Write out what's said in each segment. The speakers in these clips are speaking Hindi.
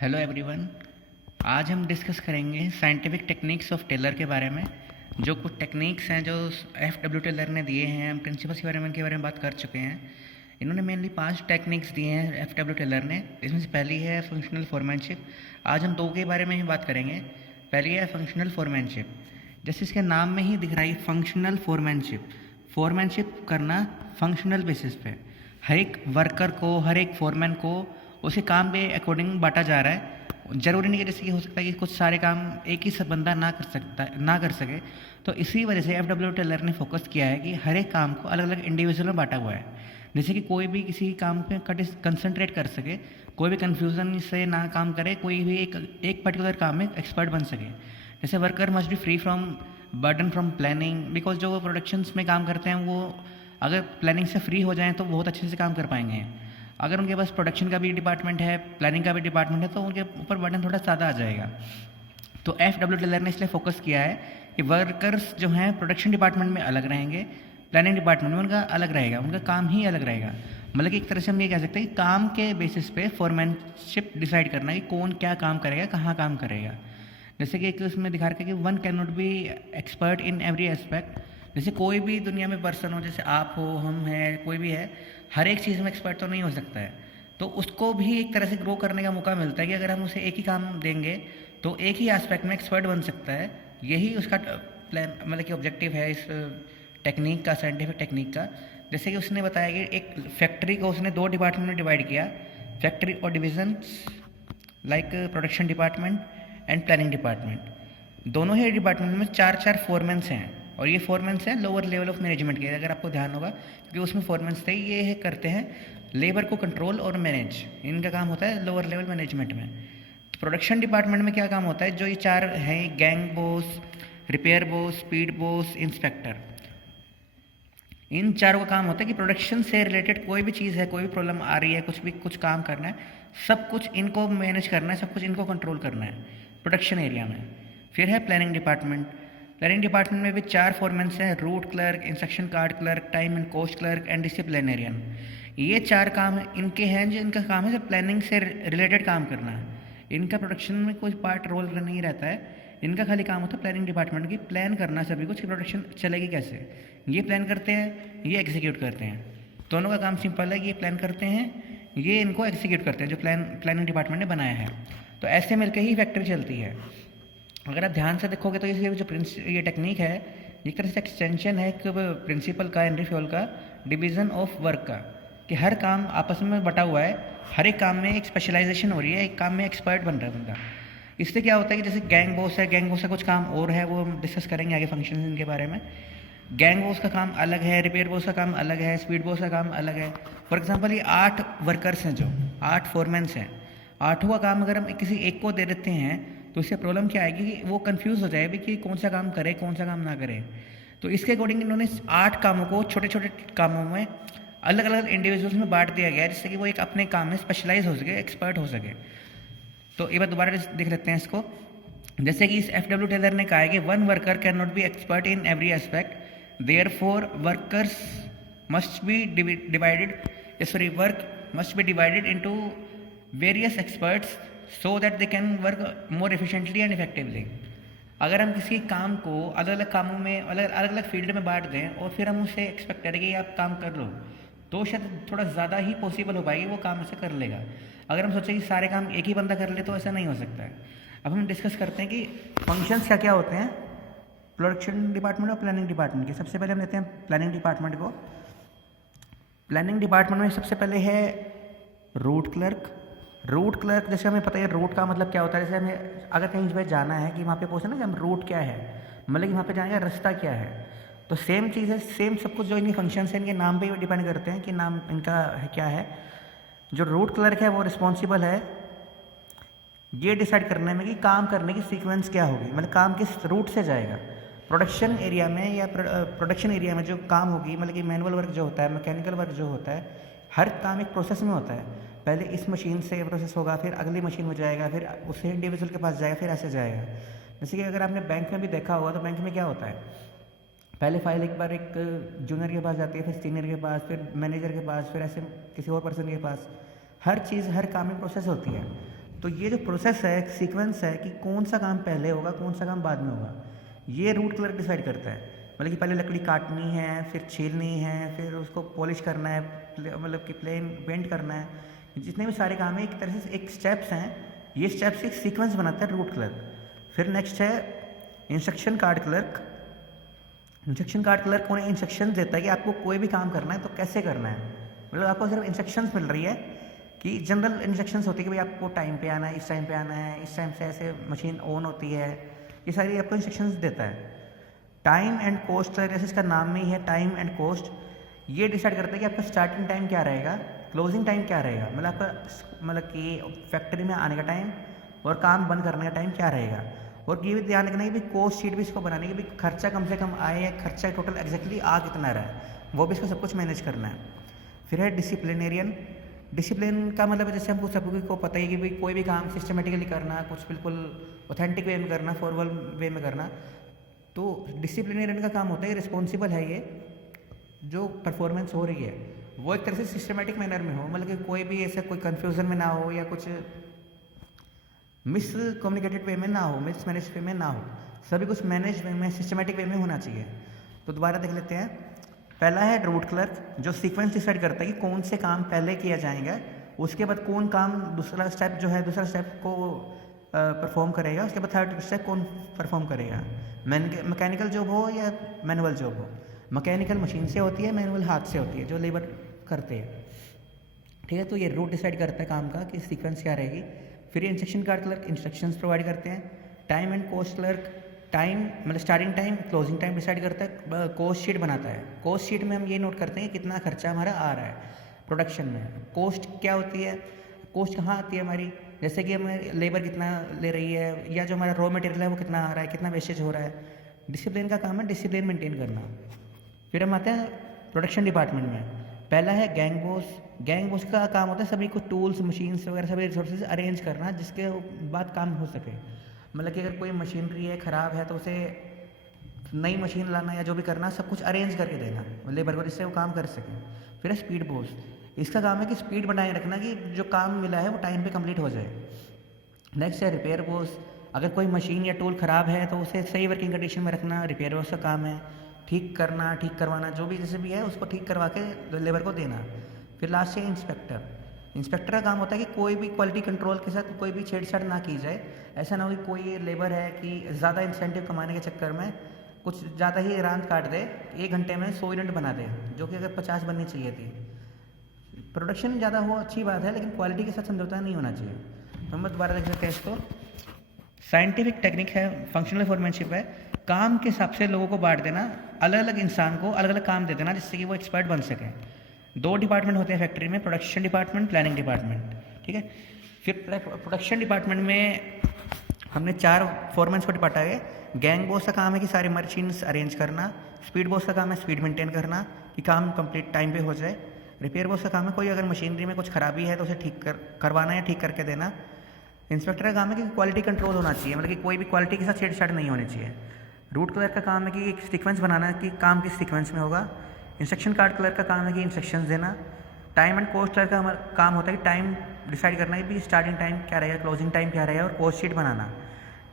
Hello everyone. आज हम डिस्कस करेंगे साइंटिफिक टेक्निक्स ऑफ टेलर के बारे में। जो कुछ टेक्निक्स हैं जो एफ डब्ल्यू टेलर ने दिए हैं, हम प्रिंसिपल्स के बारे में इनके बारे में बात कर चुके हैं। इन्होंने मेनली 5 टेक्निक्स दिए हैं एफ डब्ल्यू टेलर ने। इसमें से पहली है फंक्शनल फोरमैनशिप। आज हम 2 के बारे में ही बात करेंगे। पहली है फंक्शनल फोरमैनशिप। जैसे इसके नाम में ही दिख रहा है फंक्शनल फोरमैनशिप। फोरमैनशिप करना फंक्शनल बेसिस पे, हर एक वर्कर को, हर एक फोरमैन को उसे काम के अकॉर्डिंग बांटा जा रहा है। ज़रूरी नहीं है जैसे कि हो सकता है कि कुछ सारे काम एक ही सब बंदा ना कर सके। तो इसी वजह से एफ डब्ल्यू टेलर ने फोकस किया है कि हर एक काम को अलग अलग इंडिविजुअल में बांटा हुआ है, जैसे कि कोई भी किसी काम पे कंसंट्रेट कर सके, कोई भी कन्फ्यूज़न से ना काम करे, कोई भी एक पर्टिकुलर काम में एक्सपर्ट बन सके। जैसे worker must be free from burden from planning, because जो वो प्रोडक्शंस में काम करते हैं वो अगर प्लानिंग से फ्री हो जाएँ तो बहुत अच्छे से काम कर पाएंगे। अगर उनके पास प्रोडक्शन का भी डिपार्टमेंट है, प्लानिंग का भी डिपार्टमेंट है, तो उनके ऊपर बर्डन थोड़ा ज़्यादा आ जाएगा। तो एफ डब्ल्यू टेलर ने इसलिए फोकस किया है कि वर्कर्स जो हैं प्रोडक्शन डिपार्टमेंट में अलग रहेंगे, प्लानिंग डिपार्टमेंट में उनका अलग रहेगा, उनका काम ही अलग रहेगा। मतलब कि एक तरह से हम ये कह सकते हैं कि काम के बेसिस पे फोरमैनशिप डिसाइड करना कि कौन क्या काम करेगा, कहाँ काम करेगा। जैसे कि एक उसमें दिखा रखा है कि one can not be expert in every aspect. जैसे कोई भी दुनिया में पर्सन हो, जैसे आप हो, हम हैं, कोई भी है, हर एक चीज़ में एक्सपर्ट तो नहीं हो सकता है। तो उसको भी एक तरह से ग्रो करने का मौका मिलता है कि अगर हम उसे एक ही काम देंगे तो एक ही एस्पेक्ट में एक्सपर्ट बन सकता है। यही उसका प्लान, मतलब कि ऑब्जेक्टिव है इस टेक्निक का, साइंटिफिक टेक्निक का। जैसे कि उसने बताया कि एक फैक्ट्री को उसने 2 डिपार्टमेंट में डिवाइड किया, फैक्ट्री और divisions like production department and planning department. दोनों ही डिपार्टमेंट में 4-4 फोरमैन्स हैं, और ये फोरमैन्स हैं लोअर लेवल ऑफ मैनेजमेंट के। अगर आपको ध्यान होगा क्योंकि उसमें फोरमैन्स थे, ये करते हैं लेबर को कंट्रोल और मैनेज, इनका काम होता है लोअर लेवल मैनेजमेंट में। तो प्रोडक्शन डिपार्टमेंट में क्या काम होता है, जो ये 4 हैं, gang boss, repair boss, speed boss, inspector, इन चारों का काम होता है कि प्रोडक्शन से रिलेटेड कोई भी चीज़ है, कोई भी प्रॉब्लम आ रही है, कुछ काम करना है, सब कुछ इनको मैनेज करना है, सब कुछ इनको कंट्रोल करना है प्रोडक्शन एरिया में। फिर है प्लानिंग डिपार्टमेंट। प्लानिंग डिपार्टमेंट में भी 4 फोरमैन्स हैं, root clerk, instruction card clerk, time and cost clerk and disciplinarian. ये 4 काम इनके हैं जो इनका काम है, जो प्लानिंग से रिलेटेड काम करना है। इनका प्रोडक्शन में कोई पार्ट रोल नहीं रहता है, इनका खाली काम होता है प्लानिंग डिपार्टमेंट की प्लान करना सभी कुछ कि प्रोडक्शन चलेगी कैसे। ये प्लान करते हैं, ये एग्जीक्यूट करते हैं। दोनों का काम सिंपल है, ये प्लान करते हैं, ये इनको एग्जीक्यूट करते हैं जो प्लानिंग डिपार्टमेंट ने बनाया है। तो ऐसे मिलकर ही फैक्ट्री चलती है। अगर आप ध्यान से देखोगे तो ये टेक्निक है, एक तरह से एक्सटेंशन है एक प्रिंसिपल का, हेनरी फ्योल का, डिवीज़न ऑफ वर्क का, कि हर काम आपस में बटा हुआ है, हर एक काम में एक स्पेशलाइजेशन हो रही है, एक काम में एक्सपर्ट बन रहा है बंदा। इससे क्या होता है कि जैसे गैंग बॉस है, गैंग बॉस का कुछ काम और है, वो हम डिस्कस करेंगे आगे फंक्शन इनके बारे में। गैंग बॉस का काम अलग है, रिपेयर बॉस का काम अलग है, स्पीड बॉस का काम अलग है। फॉर एग्जांपल ये 8 वर्कर्स हैं, जो 8 फोरमैन्स हैं, 8 का काम अगर हम किसी एक को दे देते हैं तो इससे प्रॉब्लम क्या आएगी कि वो कंफ्यूज हो जाएगी कि कौन सा काम करे, कौन सा काम ना करे। तो इसके अकॉर्डिंग इन्होंने 8 कामों को छोटे छोटे कामों में अलग अलग इंडिविजुअल्स में बांट दिया गया है, जिससे कि वो एक अपने काम में स्पेशलाइज हो सके, एक्सपर्ट हो सके। तो एक बार दोबारा देख लेते हैं इसको। जैसे कि इस एफ डब्ल्यू टेलर ने कहा है कि one worker can not be expert in every aspect, therefore workers must be divided work must be divided into various experts so that they can work more efficiently and effectively. अगर हम किसी काम को अलग अलग कामों में, अलग अलग फील्ड में बांट दें और फिर हम उसे एक्सपेक्ट करें कि आप काम कर लो, तो शायद थोड़ा ज़्यादा ही पॉसिबल हो पाएगी, वो काम ऐसे कर लेगा। अगर हम सोचें कि सारे काम एक ही बंदा कर ले तो ऐसा नहीं हो सकता है। अब हम डिस्कस करते हैं कि फंक्शंस क्या क्या होते हैं प्रोडक्शन डिपार्टमेंट और प्लानिंग डिपार्टमेंट के। सबसे पहले हम लेते हैं प्लानिंग डिपार्टमेंट को। प्लानिंग डिपार्टमेंट में सबसे पहले है रूट क्लर्क। रूट क्लर्क, जैसे हमें पता है रूट का मतलब क्या होता है, जैसे हमें अगर कहीं पे जाना है कि वहाँ पे पूछे ना कि हम रूट क्या है, मतलब कि वहाँ पे जाने का रास्ता क्या है, तो सेम चीज़ है, सेम सब कुछ जो इनके फंक्शंस हैं इनके नाम पे डिपेंड करते हैं कि नाम इनका है क्या है। जो रूट क्लर्क है वो रिस्पॉन्सिबल है ये डिसाइड करने में कि काम करने की सीक्वेंस क्या होगी, मतलब काम किस रूट से जाएगा। प्रोडक्शन एरिया में या प्रोडक्शन एरिया में जो काम होगी, मतलब कि मैनुअल वर्क जो होता है, मैकेनिकल वर्क जो होता है, हर काम एक प्रोसेस में होता है। पहले इस मशीन से प्रोसेस होगा, फिर अगली मशीन में जाएगा, फिर उसे इंडिविजुअल के पास जाएगा, फिर ऐसे जाएगा। जैसे कि अगर आपने बैंक में भी देखा होगा तो बैंक में क्या होता है, पहले फाइल एक बार एक जूनियर के पास जाती है, फिर सीनियर के पास, फिर मैनेजर के पास, फिर ऐसे किसी और पर्सन के पास। हर चीज़, हर काम में प्रोसेस होती है। तो ये जो प्रोसेस है, सीक्वेंस है कि कौन सा काम पहले होगा, कौन सा काम बाद में होगा, ये रूट क्लर्क डिसाइड करता है। मतलब कि पहले लकड़ी काटनी है, फिर छीलनी है, फिर उसको पॉलिश करना है, मतलब कि प्लेन पेंट करना है, जितने भी सारे काम है एक तरह से एक स्टेप्स हैं, ये स्टेप्स एक सीक्वेंस बनाता है रूट क्लर्क। फिर नेक्स्ट है instruction card clerk. Instruction card clerk उन्हें इंस्ट्रक्शन देता है कि आपको कोई भी काम करना है तो कैसे करना है। मतलब आपको सिर्फ इंस्ट्रक्शंस मिल रही है कि जनरल इंस्ट्रक्शंस होती है कि भाई आपको टाइम पे आना है, इस टाइम पे आना है, इस टाइम से ऐसे मशीन ऑन होती है, ये सारी आपको इंस्ट्रक्शंस देता है। टाइम एंड कॉस्ट, जैसे इसका नाम में ही है टाइम एंड कॉस्ट, ये डिसाइड करता है कि आपका स्टार्टिंग टाइम क्या रहेगा, क्लोजिंग टाइम क्या रहेगा, मतलब आपका मतलब कि फैक्ट्री में आने का टाइम और काम बंद करने का टाइम क्या रहेगा। और ये भी ध्यान रखना है कि कॉस्ट शीट भी इसको बनाने की, भी खर्चा कम से कम आए या खर्चा टोटल एग्जैक्टली आ कितना रहा है, वो भी इसको सब कुछ मैनेज करना है। फिर है डिसिप्लिनेरियन। डिसिप्लिन का मतलब जैसे हमको सभी को पता है कि भाई कोई भी काम सिस्टमेटिकली करना, कुछ बिल्कुल ऑथेंटिक वे में करना, फॉर्मल वे में करना। तो डिसिप्लिनेरियन का काम होता है, रिस्पॉन्सिबल है ये जो परफॉर्मेंस हो रही है वो एक तरह से सिस्टमेटिक मैनर में हो, मतलब कि कोई भी ऐसा कोई कन्फ्यूज़न में ना हो या कुछ मिस कम्युनिकेटेड वे में ना हो, मिस मैनेज वे में ना हो, सभी कुछ मैनेज वे में सिस्टमेटिक वे में होना चाहिए। तो दोबारा देख लेते हैं। पहला है रूट क्लर्क जो सीक्वेंस डिसाइड करता है कि कौन से काम पहले किया जाएगा, उसके बाद कौन काम दूसरा स्टेप जो है दूसरा स्टेप को परफॉर्म करेगा, उसके बाद थर्ड स्टेप कौन परफॉर्म करेगा। मैकेनिकल जॉब हो या मैनुअल जॉब हो, मैकेनिकल मशीन से होती है, मैनुअल हाथ से होती है जो लेबर करते हैं। ठीक है, तो ये रूट डिसाइड करता है काम का कि सीक्वेंस क्या रहेगी। फिर instruction card clerk instructions provide करते हैं। Time and cost clerk time मतलब starting time closing time decide करता है, कॉस्ट शीट बनाता है। कॉस्ट शीट में हम ये नोट करते हैं कि कितना खर्चा हमारा आ रहा है प्रोडक्शन में। कॉस्ट क्या होती है, कॉस्ट कहाँ आती है हमारी, जैसे कि हमें लेबर कितना ले रही है या जो हमारा रॉ मटेरियल है वो कितना आ रहा है, कितना वेस्टेज हो रहा है। डिसिप्लिन का काम है डिसिप्लिन मेंटेन करना। फिर हम आते हैं प्रोडक्शन डिपार्टमेंट में। पहला है गैंग बॉस। गैंग बॉस का काम होता है सभी को टूल्स मशीन्स वगैरह सभी रिसोर्सेज अरेंज करना जिसके बाद काम हो सके। मतलब कि अगर कोई मशीनरी है ख़राब है तो उसे नई मशीन लाना या जो भी करना सब कुछ अरेंज करके देना लेबर को जिससे वो काम कर सके। फिर है स्पीड बॉस। इसका काम है कि स्पीड बनाए रखना कि जो काम मिला है वो टाइम पे कंप्लीट हो जाए। नेक्स्ट है रिपेयर बॉस। अगर कोई मशीन या टूल ख़राब है तो उसे सही वर्किंग कंडीशन में रखना रिपेयर बॉस का काम है। ठीक करना, ठीक करवाना, जो भी जैसे भी है उसको ठीक करवा के लेबर को देना। फिर लास्ट है इंस्पेक्टर। इंस्पेक्टर का काम होता है कि कोई भी क्वालिटी कंट्रोल के साथ कोई भी छेड़छाड़ ना की जाए। ऐसा ना हो कि कोई लेबर है कि ज़्यादा इंसेंटिव कमाने के चक्कर में कुछ ज़्यादा ही रात काट दे, 1 घंटे में 100 यूनिट बना दे, जो कि अगर 50 बननी चाहिए थी। प्रोडक्शन ज़्यादा हो अच्छी बात है, लेकिन क्वालिटी के साथ समझौता नहीं होना चाहिए। हम दोबारा देख सकते हैं इसको। साइंटिफिक टेक्निक है, फंक्शनल फोरमैनशिप है, काम के हिसाब से लोगों को बांट देना, अलग अलग इंसान को अलग अलग काम दे देना जिससे कि वो एक्सपर्ट बन सके। 2 डिपार्टमेंट होते हैं फैक्ट्री में, प्रोडक्शन डिपार्टमेंट, प्लानिंग डिपार्टमेंट। ठीक है, फिर प्रोडक्शन डिपार्टमेंट में हमने 4 फोरमैन्स को बांटा है। गैंग बॉस का काम है कि सारी मशीन्स अरेंज करना। स्पीड बॉस का काम है स्पीड मेंटेन करना कि काम कंप्लीट टाइम पे हो जाए। रिपेयर बॉस का काम है कोई अगर मशीनरी में कुछ खराबी है तो उसे ठीक करवाना या ठीक करके देना। इंस्पेक्टर का काम है कि क्वालिटी कंट्रोल होना चाहिए, मतलब कि कोई भी क्वालिटी के साथ छेड़छाड़ नहीं होनी चाहिए। रूट क्लर्क का काम है कि एक सीक्वेंस बनाना कि काम किस सीक्वेंस में होगा। इंस्ट्रक्शन कार्ड क्लर्क का काम है कि इंस्ट्रक्शंस देना। टाइम एंड कॉस्ट क्लर्क का काम होता है कि टाइम डिसाइड करना है कि स्टार्टिंग टाइम क्या रहेगा, क्लोजिंग टाइम क्या रहेगा और कॉस्ट शीट बनाना।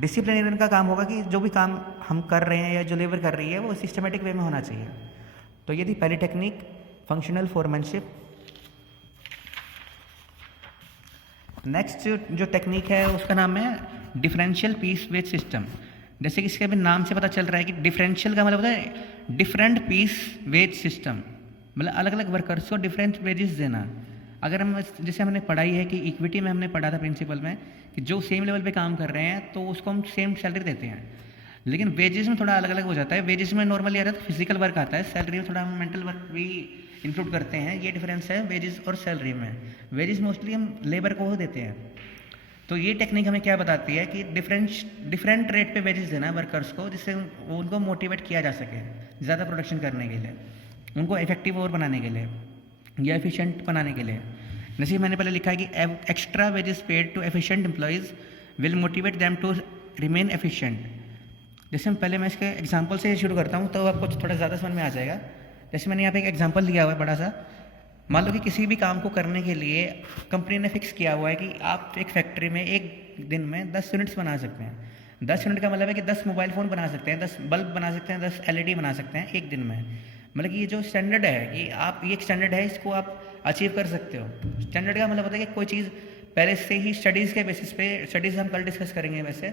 डिसिप्लिनेरियन का काम होगा कि जो भी काम हम कर रहे हैं या जो लेबर कर रही है वो सिस्टमेटिक वे में होना चाहिए। तो ये थी पहली टेक्निक, फंक्शनल फोरमैनशिप। नेक्स्ट जो टेक्निक है उसका नाम है डिफरेंशियल पीस वेज सिस्टम। जैसे कि इसके अभी नाम से पता चल रहा है कि डिफरेंशियल का मतलब होता है डिफरेंट पीस वेज सिस्टम, मतलब अलग अलग वर्कर्स को डिफरेंट वेजेस देना। अगर हम जैसे हमने पढ़ाई है कि इक्विटी में हमने पढ़ा था प्रिंसिपल में कि जो सेम लेवल पे काम कर रहे हैं तो उसको हम सेम सैलरी देते हैं, लेकिन वेजेस में थोड़ा अलग अलग हो जाता है। वेजेस में नॉर्मली आता है फिजिकल वर्क आता है, सैलरी में थोड़ा हम मेंटल वर्क भी इंक्लूड करते हैं। ये डिफरेंस है वेजेस और सैलरी में। वेजेस मोस्टली हम लेबर को देते हैं। तो ये टेक्निक हमें क्या बताती है कि डिफरेंट रेट पे वेजेस देना वर्कर्स को, जिससे उनको मोटिवेट किया जा सके ज़्यादा प्रोडक्शन करने के लिए, उनको इफेक्टिव और बनाने के लिए या एफिशिएंट बनाने के लिए। जैसे मैंने पहले लिखा है कि extra wages paid to efficient employees will motivate them to remain efficient. जैसे पहले मैं इसके एग्जांपल से शुरू करता हूँ तो आपको थोड़ा ज़्यादा समझ में आ जाएगा। जैसे मैंने यहाँ पे एक एग्जांपल लिया हुआ है बड़ा सा मान लो कि किसी भी काम को करने के लिए कंपनी ने फिक्स किया हुआ है कि आप एक फैक्ट्री में एक दिन में 10 यूनिट्स बना सकते हैं। 10 यूनिट का मतलब है कि 10 मोबाइल फ़ोन बना सकते हैं, 10 बल्ब बना सकते हैं, 10 एलईडी बना सकते हैं एक दिन में। मतलब कि ये जो स्टैंडर्ड है कि आप ये एक स्टैंडर्ड है, इसको आप अचीव कर सकते हो। स्टैंडर्ड का मतलब होता है कि कोई चीज़ पहले से ही स्टडीज़ के बेसिस पे, स्टडीज़ हम कल डिस्कस करेंगे वैसे,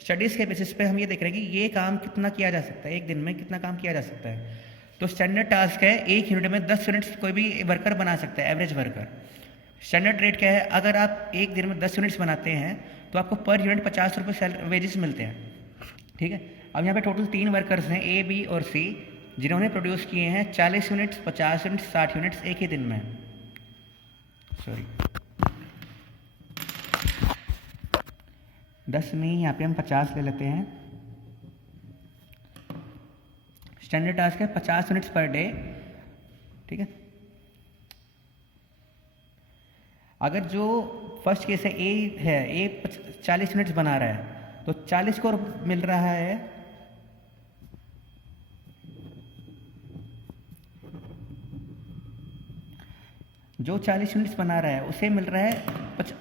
स्टडीज़ के बेसिस पे हम ये देख रहे हैं कि ये काम कितना किया जा सकता है, एक दिन में कितना काम किया जा सकता है। तो स्टैंडर्ड टास्क है एक यूनिट में 10 यूनिट्स कोई भी वर्कर बना सकता है, एवरेज वर्कर। स्टैंडर्ड रेट क्या है, अगर आप एक दिन में 10 यूनिट्स बनाते हैं तो आपको पर यूनिट 50 रुपये वेजेस मिलते हैं। ठीक है, अब यहाँ पे टोटल 3 वर्कर्स हैं, ए, बी और सी, जिन्होंने प्रोड्यूस किए हैं 40 यूनिट्स, 50 यूनिट्स, 60 यूनिट्स एक ही दिन में। सॉरी 10 में यहाँ पे हम 50 ले लेते हैं। स्टैंडर्ड टास्क है 50 यूनिट्स पर डे। ठीक है, अगर जो फर्स्ट केस है ए 40 यूनिट्स बना रहा है तो 40 को मिल रहा है जो 40 यूनिट्स बना रहा है उसे मिल रहा है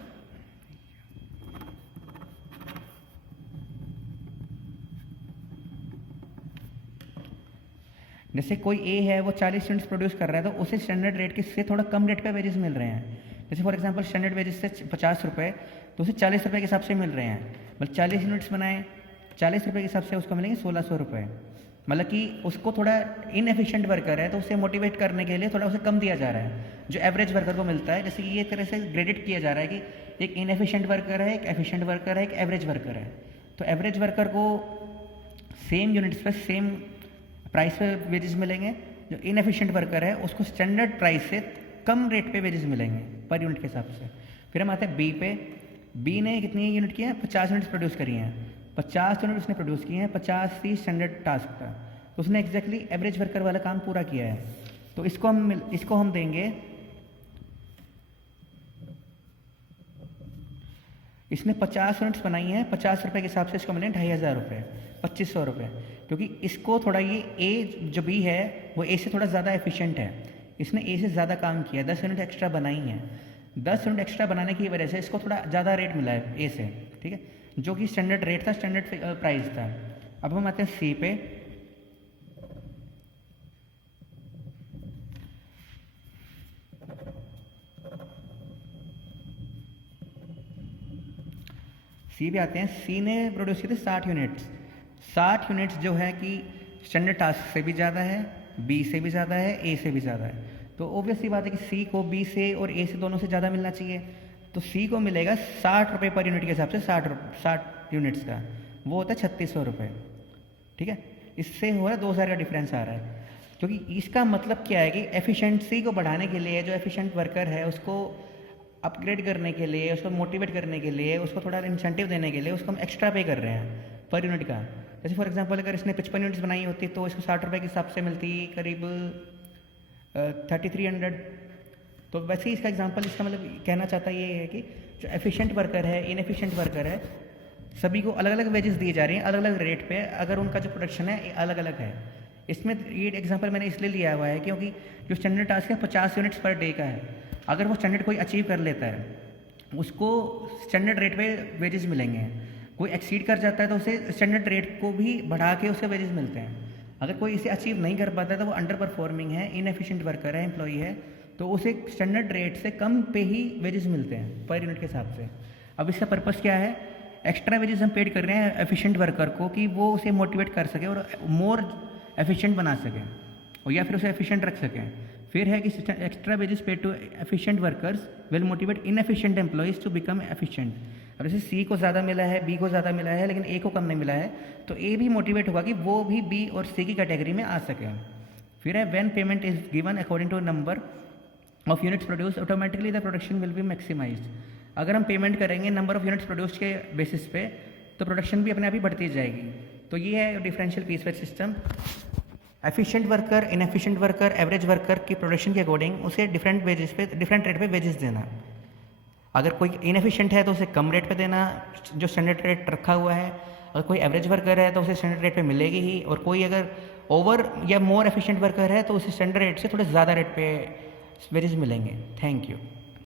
जैसे कोई ए है वो 40 यूनिट्स प्रोड्यूस कर रहा है तो उसे स्टैंडर्ड रेट के से थोड़ा कम रेट पे वेजेस मिल रहे हैं। जैसे फॉर एग्जांपल स्टैंडर्ड वेजेस से 50 रुपये तो उसे 40 रुपये के हिसाब से मिल रहे हैं। मतलब 40 यूनिट्स बनाए 40 रुपये के हिसाब से उसको मिलेंगे 1600 रुपये। मतलब कि उसको थोड़ा इनएफिशिएंट वर्कर है तो उसे मोटिवेट करने के लिए थोड़ा उसे कम दिया जा रहा है जो एवरेज वर्कर को मिलता है। जैसे कि ये तरह से ग्रेडेड किया जा रहा है कि एक इनएफिशिएंट वर्कर है, एक एफिशिएंट वर्कर है, एक एवरेज वर्कर है। तो एवरेज वर्कर को सेम यूनिट्स पर सेम प्राइस पे वेजेस मिलेंगे, जो इनएफिशिएंट वर्कर है उसको स्टैंडर्ड प्राइस से कम रेट पे वेजेस मिलेंगे पर यूनिट के हिसाब से। फिर हम आते हैं बी पे। बी ने कितनी यूनिट किया है, 50 यूनिट्स प्रोड्यूस करी हैं। 50 यूनिट उसने प्रोड्यूस किए हैं, 50 ही स्टैंडर्ड टास्क था तो उसने एग्जैक्टली एवरेज वर्कर वाला काम पूरा किया है। तो इसको हम देंगे, इसने 50 यूनिट्स बनाई हैं, 50 रुपये के हिसाब से इसको मिले 2500 रुपये, 2500 रुपये। क्योंकि इसको थोड़ा ये ए जो बी है वो ए से थोड़ा ज़्यादा एफिशिएंट है, इसने ए से ज़्यादा काम किया, 10 यूनिट एक्स्ट्रा बनाई हैं। 10 यूनिट एक्स्ट्रा बनाने की वजह से इसको थोड़ा ज़्यादा रेट मिला है ए से। ठीक है, जो कि स्टैंडर्ड रेट था, स्टैंडर्ड प्राइस था। अब हम आते हैं सी पे। सी पे आते हैं। सी ने प्रोड्यूस किए थे 60 यूनिट्स। 60 यूनिट्स जो है कि स्टैंडर्ड टास्क से भी ज़्यादा है, बी से भी ज़्यादा है, ए से भी ज़्यादा है। तो ऑब्वियसली बात है कि सी को बी से और ए से दोनों से ज़्यादा मिलना चाहिए। तो सी को मिलेगा 60 रुपये पर यूनिट के हिसाब से, 60 यूनिट्स का वो होता है 3600 रुपये। ठीक है, इससे हो रहा है 2000 का डिफरेंस आ रहा है। क्योंकि इसका मतलब क्या है कि एफिशिएंसी को बढ़ाने के लिए जो एफिशिएंट वर्कर है उसको अपग्रेड करने के लिए, उसको मोटिवेट करने के लिए, उसको थोड़ा इंसेंटिव देने के लिए उसको हम एक्स्ट्रा पे कर रहे हैं पर यूनिट का। जैसे फॉर एग्जांपल अगर इसने 55 यूनिट्स बनाई होती तो इसको 60 रुपये के हिसाब से मिलती करीब 3300। तो वैसे ही इसका एग्जांपल, इसका मतलब कहना चाहता ये है कि जो एफिशिएंट वर्कर है, इनएफिशिएंट वर्कर है, सभी को अलग अलग वेजेस दिए जा रहे हैं अलग अलग रेट पे, अगर उनका जो प्रोडक्शन है अलग अलग है। इसमें ये एग्जांपल मैंने इसलिए लिया हुआ है क्योंकि जो स्टैंडर्ड टास्क है 50 यूनिट्स पर डे का है। अगर वो स्टैंडर्ड कोई अचीव कर लेता है उसको स्टैंडर्ड रेट पे वेजेस मिलेंगे। कोई एक्सीड कर जाता है तो उसे स्टैंडर्ड रेट को भी बढ़ा के उसके वेजेस मिलते हैं। अगर कोई इसे अचीव नहीं कर पाता है तो वो अंडर परफॉर्मिंग है, इनएफिशिएंट वर्कर है, एम्प्लॉई है, तो उसे स्टैंडर्ड रेट से कम पे ही वेजेस मिलते हैं पर यूनिट के हिसाब से। अब इसका पर्पस क्या है, एक्स्ट्रा वेजेस हम पेड कर रहे हैं एफिशिएंट वर्कर को कि वो उसे मोटिवेट कर सके और मोर एफिशिएंट बना सकें और या फिर उसे एफिशिएंट रख सकें। फिर है कि extra wages paid to efficient workers will motivate inefficient employees to become efficient. अब जैसे सी को ज़्यादा मिला है, बी को ज़्यादा मिला है, लेकिन ए को कम नहीं मिला है, तो ए भी मोटिवेट होगा कि वो भी बी और सी की कैटेगरी में आ सके। फिर है when payment is given according to number of units produce automatically the production will be maximised. अगर हम पेमेंट करेंगे नंबर ऑफ यूनिट्स प्रोड्यूस के बेसिस पे तो प्रोडक्शन भी अपने आप ही बढ़ती जाएगी। तो ये है differential piece wage system. Efficient worker, inefficient worker, average worker की प्रोडक्शन के अकॉर्डिंग उसे डिफरेंट वेजेस पे, डिफरेंट रेट पे वेजेस देना। अगर कोई इनएफिशिएंट है तो उसे कम रेट पे देना जो स्टैंडर्ड रेट रखा हुआ है। अगर कोई एवरेज वर्कर है तो उसे स्टैंडर्ड रेट पे मिलेगी ही, और कोई अगर ओवर या मोर एफिशिएंट वर्कर है तो उसे स्टैंडर्ड रेट से थोड़े ज़्यादा रेट पे वेरीज मिलेंगे। Thank you.